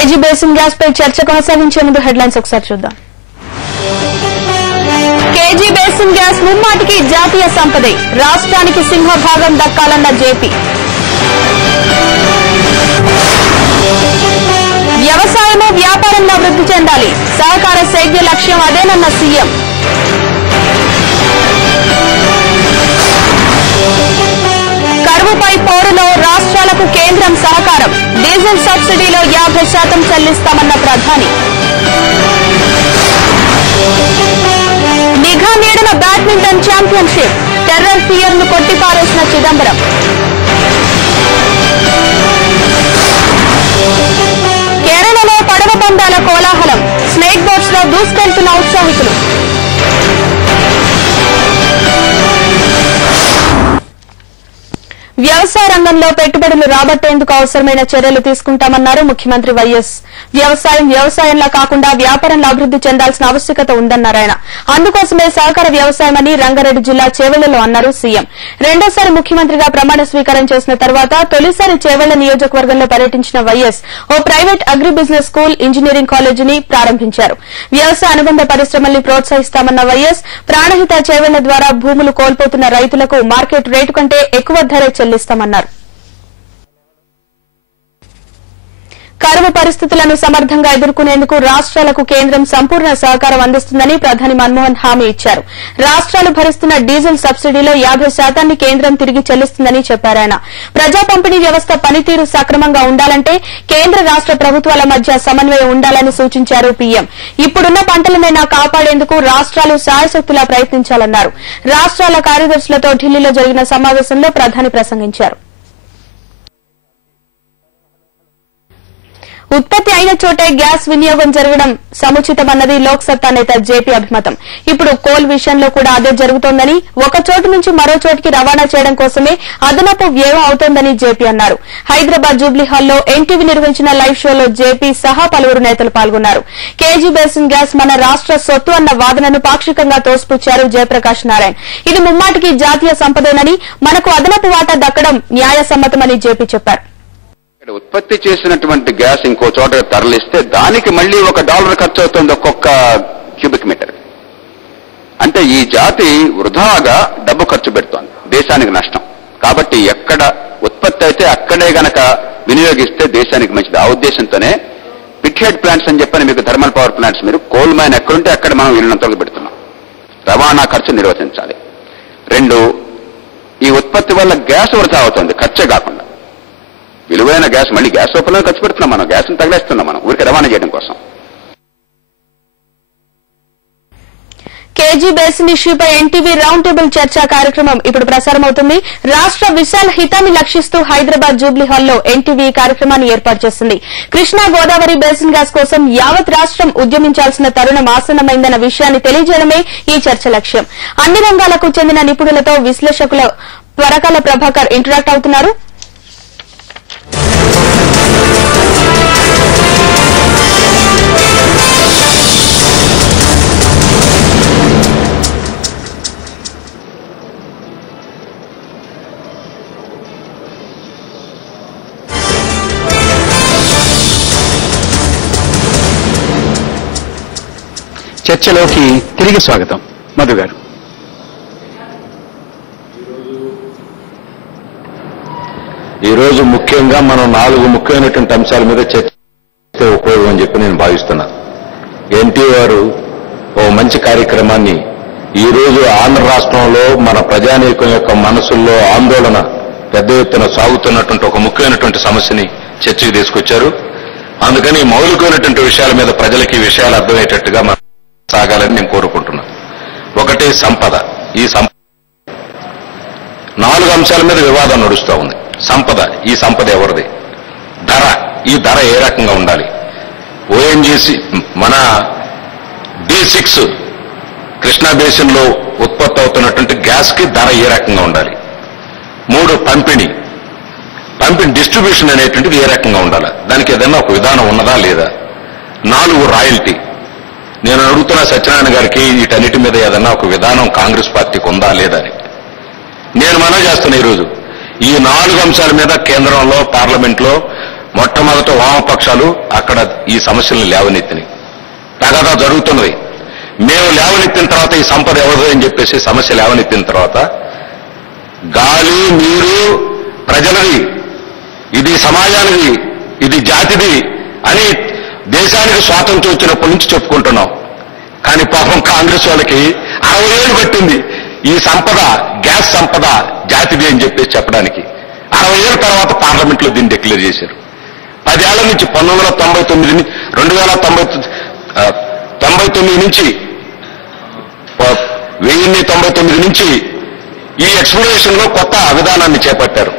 KG basin gas పై చర్చ కొనసాగించే ముందు హెడ్లైన్స్ ఒకసారి చూద్దాం. కేజీ బేసిన్ గ్యాస్ ముమ్మాటికి జాతీయ సంపదే, రాష్ట్రానికి సింహభాగం దక్కాలన్న జేపీ. వ్యవసాయమే వ్యాపారంలో వృద్ధి చెందాలి, సహకార సేద్య లక్ష్యం అదేనన్న సీఎం. కరువుపై పోరులో రాష్ట్రాలకు కేంద్రం సహకారం, డీజిల్ సబ్సిడీలో 50% చెల్లిస్తామన్న ప్రధాని. నిఘా నీడన బ్యాడ్మింటన్ ఛాంపియన్షిప్, టెర్రర్ ఫియర్ ను కొట్టిపారేసిన చిదంబరం. కేరళలో పడవ పందాల కోలాహలం, స్నేక్ బోట్స్ లో దూసుకెళ్తున్న ఉత్సాహికులు. వ్యవసాయ రంగంలో పెట్టుబడులు రాబట్టేందుకు అవసరమైన చర్యలు తీసుకుంటామన్నారు ముఖ్యమంత్రి వైఎస్. వ్యవసాయంలా కాకుండా వ్యాపారంలో అభివృద్ది చెందాల్సిన ఆవశ్యకత ఉందన్నారు ఆయన. అందుకోసమే సహకార వ్యవసాయమని రంగారెడ్డి జిల్లా చేవెళ్లలో అన్నారు సీఎం. రెండోసారి ముఖ్యమంత్రిగా ప్రమాణ స్వీకారం చేసిన తర్వాత తొలిసారి చేవెళ్ల నియోజకవర్గంలో పర్యటించిన వైఎస్ ఓ private agri business school, engineering కాలేజీని ప్రారంభించారు. వ్యవసాయ అనుబంధ పరిశ్రమల్ని ప్రోత్సహిస్తామన్న వైఎస్ ప్రాణహిత చేవెళ్ల ద్వారా భూములు కోల్పోతున్న రైతులకు మార్కెట్ రేటు కంటే ఎక్కువ ధరే చెల్లిస్తామన్నారు. కరువు పరిస్థితులను సమర్థంగా ఎదుర్కొనేందుకు రాష్ట్రాలకు కేంద్రం సంపూర్ణ సహకారం అందిస్తుందని ప్రధాని మన్మోహన్ హామీ ఇచ్చారు. రాష్ట్రాలు భరిస్తున్న డీజిల్ సబ్సిడీలో 50% కేంద్రం తిరిగి చెల్లిస్తుందని చెప్పారాయన. ప్రజా పంపిణీ వ్యవస్థ పనితీరు సక్రమంగా ఉండాలంటే కేంద్ర రాష్ట ప్రభుత్వాల మధ్య సమన్వయం ఉండాలని సూచించారు పీఎం. ఇప్పుడున్న పంటలనైనా కాపాడేందుకు రాష్ట్రాలు శాయశక్తులా ప్రయత్నించాలన్నారు. రాష్ట్రాల కార్యదర్శులతో ఢిల్లీలో జరిగిన సమావేశంలో ప్రధాని ప్రసంగించారు. ఉత్పత్తి అయిన చోటే గ్యాస్ వినియోగం జరగడం సముచితమన్నది లోక్ సత్తా నేత జేపీ అభిమతం. ఇప్పుడు కోల్ విషయంలో కూడా అదే జరుగుతోందని, ఒక చోటు నుంచి మరో చోటికి రవాణా చేయడం కోసమే అదనపు వ్యయం అవుతోందని జేపీ అన్నారు. హైదరాబాద్ జూబ్లీ హాల్లో ఎన్టీవీ నిర్వహించిన లైవ్ షోలో జేపీ సహా పలువురు నేతలు పాల్గొన్నారు. కేజీ బేసిన్ గ్యాస్ మన రాష్ట సొత్తు అన్న వాదనను పాక్షికంగా తోసిపుచ్చారు జయప్రకాష్ నారాయణ. ఇది ముమ్మాటికి జాతీయ సంపదేనని, మనకు అదనపు వాటా దక్కడం న్యాయసమ్మతమని జేపీ చెప్పారు. ఉత్పత్తి చేసినటువంటి గ్యాస్ ఇంకో చోట తరలిస్తే దానికి మళ్లీ $1 ఖర్చు అవుతుంది ఒక్కొక్క క్యూబిక్ మీటర్. అంటే ఈ జాతి వృధాగా డబ్బు ఖర్చు పెడుతోంది, దేశానికి నష్టం. కాబట్టి ఎక్కడ ఉత్పత్తి అయితే అక్కడే గనక వినియోగిస్తే దేశానికి మంచిది. ఆ ఉద్దేశంతోనే పిట్ హెడ్ ప్లాంట్స్ అని చెప్పని మీకు థర్మల్ పవర్ ప్లాంట్స్, మీరు కోల్ మైన్ ఎక్కడుంటే అక్కడ మనం వీళ్ళంతవరకు పెడుతున్నాం. రవాణా ఖర్చు నిర్వహించాలి. 2, ఈ ఉత్పత్తి వల్ల గ్యాస్ వృధా అవుతుంది, ఖర్చే కాకుండా. విలువైన గ్యాస్ మళ్ళీ గ్యాస్ రూపంలో ఖర్చు పెడుతున్నాం, మనం గ్యాస్ను తగిలేస్తున్నాం మనం ఊరికి రవాణా చేయడం కోసం. కేజీ బేసిన్ ఇష్యూపై ఎన్టీవీ రౌండ్ టేబుల్ చర్చా కార్యక్రమం ఇప్పుడు ప్రసారమవుతుంది. రాష్ట విశాల హితాన్ని లక్షిస్తూ హైదరాబాద్ జూబ్లీ హాల్లో ఎన్టీవీ కార్యక్రమాన్ని ఏర్పాటు చేసింది. కృష్ణా గోదావరి బేసిన్ గ్యాస్ కోసం యావత్ రాష్టం ఉద్యమించాల్సిన తరుణం ఆసన్నమైందన్న విషయాన్ని తెలియజేయడమే ఈ చర్చ లక్ష్యం. అన్ని రంగాలకు చెందిన నిపుణులతో విశ్లేషకుల త్వరకాల ప్రభాకర్ ఇంటరాక్ట్ అవుతున్నారు. చర్చలోకి తిరిగి స్వాగతం. మధు గారు, ఈరోజు ముఖ్యంగా మనం 4 ముఖ్యమైనటువంటి అంశాల మీద చర్చిస్తే ఉపయోగం అని చెప్పి నేను భావిస్తున్నాను. ఎన్టీ గారు ఓ మంచి కార్యక్రమాన్ని ఈరోజు ఆంధ్ర రాష్ట్రంలో మన ప్రజానీకం యొక్క మనసుల్లో ఆందోళన పెద్ద ఎత్తున సాగుతున్నటువంటి ఒక ముఖ్యమైనటువంటి సమస్యని చర్చకు తీసుకొచ్చారు. అందుకని మౌలికమైనటువంటి విషయాల మీద ప్రజలకి ఈ విషయాలు అర్థమయ్యేటట్టుగా మనం సాగాలని నేను కోరుకుంటున్నాను. ఒకటి సంపద. ఈ 4 అంశాల మీద వివాదం నడుస్తూ ఉంది. సంపద, ఈ సంపద ఎవరిది? ధర, ఈ ధర ఏ రకంగా ఉండాలి? ఓఎన్జీసీ మన D6 కృష్ణా బేసిన్ లో ఉత్పత్తి అవుతున్నటువంటి గ్యాస్ కి ధర ఏ రకంగా ఉండాలి? 3 పంపిణీ డిస్ట్రిబ్యూషన్ అనేటువంటిది ఏ రకంగా ఉండాలి? దానికి ఏదైనా ఒక విధానం ఉన్నదా లేదా? 4 రాయల్టీ. నేను అడుగుతున్న సత్యనారాయణ గారికి వీటన్నిటి మీద ఏదన్నా ఒక విధానం కాంగ్రెస్ పార్టీకి ఉందా లేదా అని నేను మనవి చేస్తున్నా. ఈరోజు ఈ 4 అంశాల మీద కేంద్రంలో పార్లమెంట్లో మొట్టమొదట వామపక్షాలు అక్కడ ఈ సమస్యలను లేవనెత్తినాయి. తగదా జరుగుతున్నది. మేము లేవనెత్తిన తర్వాత ఈ సంపద ఎవరు అని చెప్పేసి సమస్య లేవనెత్తిన తర్వాత గాలి నీరు ప్రజలది, ఇది సమాజానిది, ఇది జాతిది అని దేశానికి స్వాతంత్ర్యం వచ్చినప్పటి నుంచి చెప్పుకుంటున్నాం. కానీ పాపం కాంగ్రెస్ వాళ్ళకి 60 ఏళ్ళు పట్టింది ఈ సంపద, గ్యాస్ సంపద జాతిది అని చెప్పేసి చెప్పడానికి. 60 ఏళ్ళ తర్వాత పార్లమెంట్లో దీన్ని డిక్లేర్ చేశారు. 10 ఏళ్ల నుంచి 1999 1999 నుంచి 1099 నుంచి ఈ ఎక్స్ప్లోరేషన్ లో కొత్త విధానాన్ని చేపట్టారు.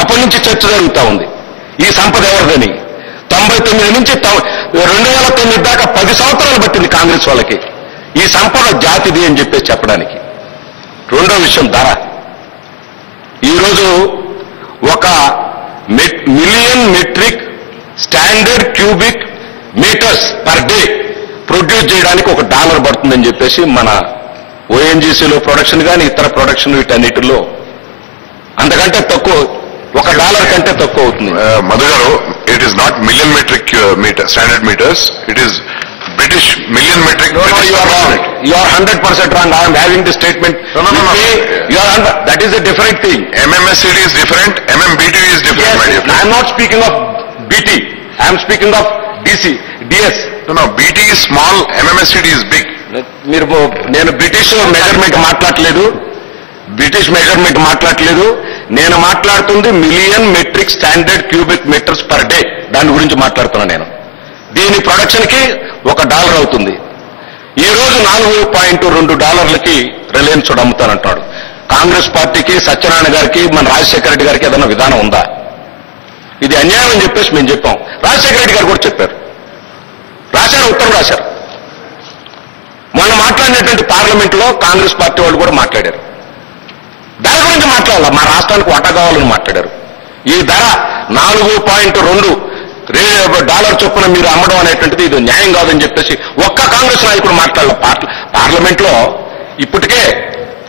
అప్పటి నుంచి చర్చ జరుగుతూ ఉంది ఈ సంపద ఎవరిదని. 99 నుంచి 2009 దాకా 10 సంవత్సరాలు పట్టింది కాంగ్రెస్ వాళ్ళకి ఈ సంపద జాతిది అని చెప్పేసి చెప్పడానికి. రెండో విషయం ధర. ఈరోజు 1 million metric standard cubic metres per day produce చేయడానికి $1 పడుతుందని చెప్పేసి మన ఓఎన్జీసీలో ప్రొడక్షన్ కానీ ఇతర ప్రొడక్షన్ వీటన్నిటిలో అంతకంటే తక్కువ, $1 కంటే తక్కువ అవుతుంది. మధు గారు, it is not million metric metre standard metres, it is British million metric. No, you are wrong. You are 100% wrong. I am having the statement. No. You are that is a different thing. MMSCD is different. MMBTU is different. Yes, I am not speaking of BT. I am speaking of DC, DS. No. BT is small. MMSCD is big. నేను British measurement మాట్లాడలేదు. నేను మాట్లాడుతుంది million metric standard cubic metres per day. దాని గురించి మాట్లాడుతున్నాను నేను. దీని production కి $1 అవుతుంది. ఈ రోజు $4.2 రిలయన్స్ వాడు అమ్ముతానంటాడు. కాంగ్రెస్ పార్టీకి, సత్యనారాయణ గారికి, మన రాజశేఖర రెడ్డి గారికి ఏదైనా విధానం ఉందా? ఇది అన్యాయం అని చెప్పేసి మేము చెప్పాం. రాజశేఖర రెడ్డి గారు కూడా చెప్పారు, ఉత్తరం రాశారు. మొన్న మాట్లాడినటువంటి పార్లమెంట్ లో కాంగ్రెస్ పార్టీ వాళ్ళు కూడా మాట్లాడారు. దాని గురించి మాట్లాడాల, మా రాష్ట్రానికి వాటా కావాలని మాట్లాడారు. ఈ ధర $4.2 చొప్పున మీరు అమ్మడం అనేటువంటిది ఇది న్యాయం కాదని చెప్పేసి ఒక్క కాంగ్రెస్ నాయకుడు మాట్లాడాల. పార్లమెంట్ లో ఇప్పటికే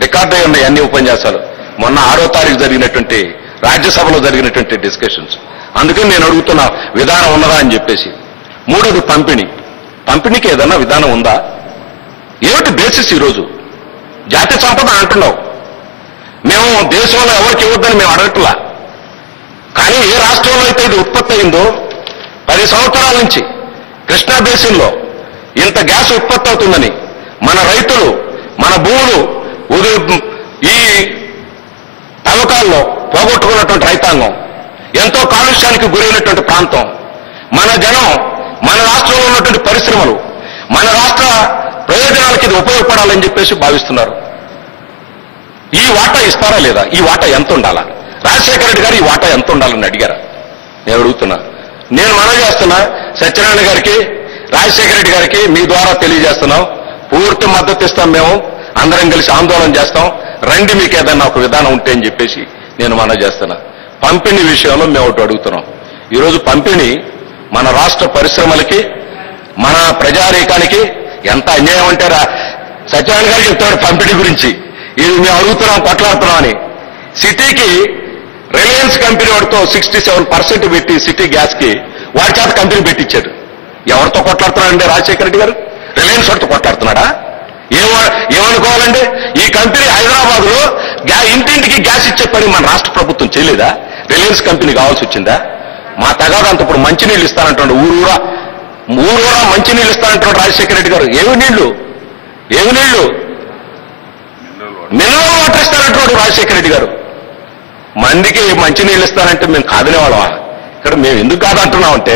రికార్డ్ అయి ఉన్నాయి అన్ని ఉపన్యాసాలు. మొన్న 6వ తారీఖు జరిగినటువంటి రాజ్యసభలో జరిగినటువంటి డిస్కషన్స్. అందుకని నేను అడుగుతున్నా, విధానం ఉన్నదా అని చెప్పేసి. మూడోది పంపిణీకి ఏదన్నా విధానం ఉందా? ఏమిటి బేసిస్? ఈరోజు జాతీయ సంపద అంటున్నావు, మేము దేశంలో ఎవరికి ఇవ్వద్దని మేము అడగట్లా. కానీ ఏ రాష్ట్రంలో అయితే ఇది ఉత్పత్తి అయిందో 10 సంవత్సరాల నుంచి కృష్ణా బేసిన్లో ఇంత గ్యాస్ ఉత్పత్తి అవుతుందని మన రైతులు, మన భూములు ఈ తవ్వకాల్లో పోగొట్టుకున్నటువంటి రైతాంగం, ఎంతో కాలుష్యానికి గురైనటువంటి ప్రాంతం, మన జనం, మన రాష్ట్రంలో ఉన్నటువంటి పరిశ్రమలు, మన రాష్ట్ర ప్రయోజనాలకి ఇది ఉపయోగపడాలని చెప్పేసి భావిస్తున్నారు. ఈ వాటా ఇస్తారా లేదా? ఈ వాటా ఎంత ఉండాలా? రాజశేఖర రెడ్డి గారు ఈ వాటా ఎంత ఉండాలని అడిగారా? నేను అడుగుతున్నా. నేను మనవి చేస్తున్నా సత్యనారాయణ గారికి, రాజశేఖర రెడ్డి గారికి మీ ద్వారా తెలియజేస్తున్నాం, పూర్తి మద్దతు ఇస్తాం. మేము అందరం కలిసి ఆందోళన చేస్తాం. రండి, మీకు ఏదన్నా ఒక విధానం ఉంటే అని చెప్పేసి నేను మనవి చేస్తున్నా. పంపిణీ విషయంలో మేము ఒకటి అడుగుతున్నాం. ఈరోజు పంపిణీ మన రాష్ట్ర పరిశ్రమలకి, మన ప్రజానీకానికి ఎంత అన్యాయం అంటారా? సత్యనారాయణ గారికి చెప్తాడు పంపిణీ గురించి. ఇది మేము అడుగుతున్నాం, కొట్లాడుతున్నాం అని. సిటీకి రిలయన్స్ కంపెనీ వాడితో 67% పెట్టి సిటీ గ్యాస్ కి వాడి చేత కంపెనీ పెట్టించాడు. ఎవరితో కొట్లాడుతున్నాడండి రాజశేఖర రెడ్డి గారు? రిలయన్స్ వాడితో కొట్లాడుతున్నాడా? ఏమనుకోవాలండి? ఈ కంపెనీ హైదరాబాద్ లో ఇంటింటికి గ్యాస్ ఇచ్చే పని మన రాష్ట్ర ప్రభుత్వం చేయలేదా? రిలయన్స్ కంపెనీ కావాల్సి వచ్చిందా? మా తగాదంత ఇప్పుడు మంచినీళ్ళు ఇస్తానంటాడు. ఊరూరా మంచినీళ్ళు ఇస్తానంటున్నాడు రాజశేఖర రెడ్డి గారు. ఏమి నీళ్లు మినరల్ వాటర్ ఇస్తానంటున్నాడు రాజశేఖర రెడ్డి గారు. మందికి మంచినీళ్ళు ఇస్తానంటే మేము కాదనేవాళ్ళమా? ఇక్కడ మేము ఎందుకు కాదంటున్నామంటే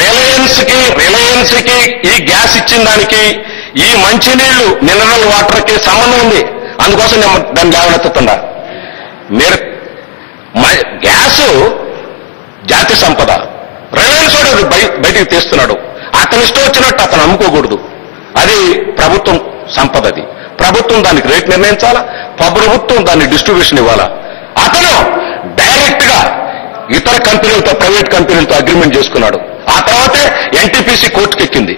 రిలయన్స్ కి ఈ గ్యాస్ ఇచ్చిన దానికి ఈ మంచినీళ్లు మినరల్ వాటర్ కి సంబంధం ఉంది. అందుకోసం నేను దాన్ని లేవనెత్తుతున్నా. మీరు గ్యాస్ జాతి సంపద, రిలయన్స్ వాడు బయటికి తీస్తున్నాడు. అతని ఇష్టం వచ్చినట్టు అతను అమ్ముకోకూడదు. అది ప్రభుత్వం సంపద. అది ప్రభుత్వం దానికి రేట్ నిర్ణయించాలా, ప్రభుత్వం దాన్ని డిస్ట్రిబ్యూషన్ ఇవ్వాలా. అతను డైరెక్ట్ గా ఇతర కంపెనీలతో, ప్రైవేట్ కంపెనీలతో అగ్రిమెంట్ చేసుకున్నాడు. ఆ తర్వాతే ఎన్టీపీసీ కోర్టుకి ఎక్కింది.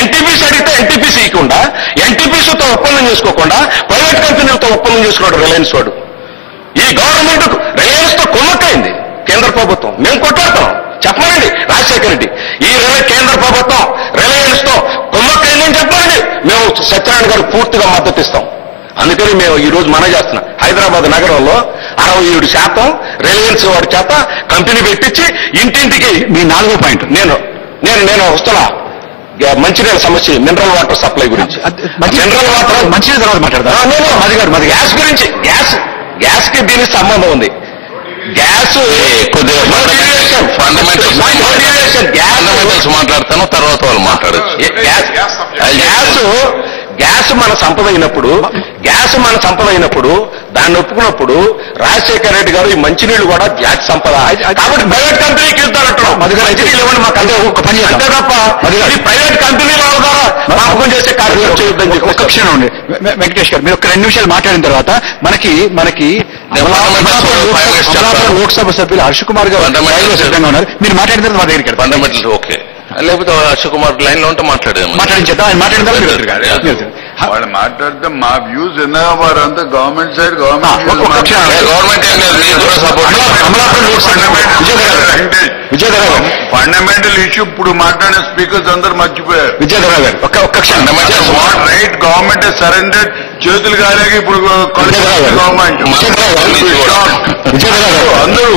ఎన్టీపీసీ అడిగితే ఎన్టీపీసీ ఇవ్వకుండా, ఎన్టీపీసీతో ఒప్పందం చేసుకోకుండా ప్రైవేట్ కంపెనీలతో ఒప్పందం చేసుకున్నాడు రిలయన్స్ వాడు. ఈ గవర్నమెంట్ కేంద్ర ప్రభుత్వం మేము కొట్లాడతాం చెప్పమండి రాజశేఖర రెడ్డి ఈ కేంద్ర ప్రభుత్వం రిలయన్స్ తో కుమ్మక్కైందని చెప్పండి మేము సత్యనారాయణ గారు పూర్తిగా మద్దతు ఇస్తాం. అందుకని మేము ఈ రోజు మనం చేస్తున్నాం. హైదరాబాద్ నగరంలో 67% రిలయన్స్ వాడి చేత కంపెనీ పెట్టించి ఇంటింటికి మీ 4వ పాయింట్ నేను వస్తున్నా మంచినీళ్ళ సమస్య మినరల్ వాటర్ సప్లై గురించి. మినరల్ వాటర్ మంచినీళ్ళ తర్వాత మాట్లాడదాం. నేను గ్యాస్ గురించి గ్యాస్ కి దీనికి సంబంధం ఉంది. గ్యాస్ ఫండమెంటల్స్ మాట్లాడతాను, తర్వాత వాళ్ళు మాట్లాడచ్చు. గ్యాస్ మన సంపద అయినప్పుడు దాన్ని ఒప్పుకున్నప్పుడు రాజశేఖర రెడ్డి గారు ఈ మంచినీళ్లు కూడా గ్యాస్ సంపద కాబట్టి ప్రైవేట్ కంపెనీకి వెళ్తారంటున్నాం. మంచినీళ్ళు ఇవ్వండి మాకు అంతే తప్ప ఈ ప్రైవేట్ కంపెనీల ద్వారా మాపకం చేసే కార్యక్రమం చేయొద్దని చెప్పి. ఒక్క క్షణం ఉండి వెంకటేష్ గారు మీరు ఒక 2 నిమిషాలు మాట్లాడిన తర్వాత మనకి లోక్సభ సభ్యులు హర్ష కుమార్ గారు సిద్ధంగా ఉన్నారు. మీరు మాట్లాడిన తర్వాత మా దగ్గరికి ఫండమెంటల్స్ ఓకే, లేకపోతే అశోక్ కుమార్ లైన్ లో ఉంటే మాట్లాడించేద్దాం. ఆయన మాట్లాడిన వాళ్ళు మాట్లాడితే మా వ్యూస్ ఎన్నో వారంతా government side government fundamental issue ఇప్పుడు మాట్లాడిన స్పీకర్స్ అందరు మర్చిపోయారు. విజయధరావు గారు ఒక్క క్షణం రైట్ గవర్నమెంట్ సరెండర్ చేతులు కాలేక ఇప్పుడు గవర్నమెంట్ విజయధరావు గారు అందరూ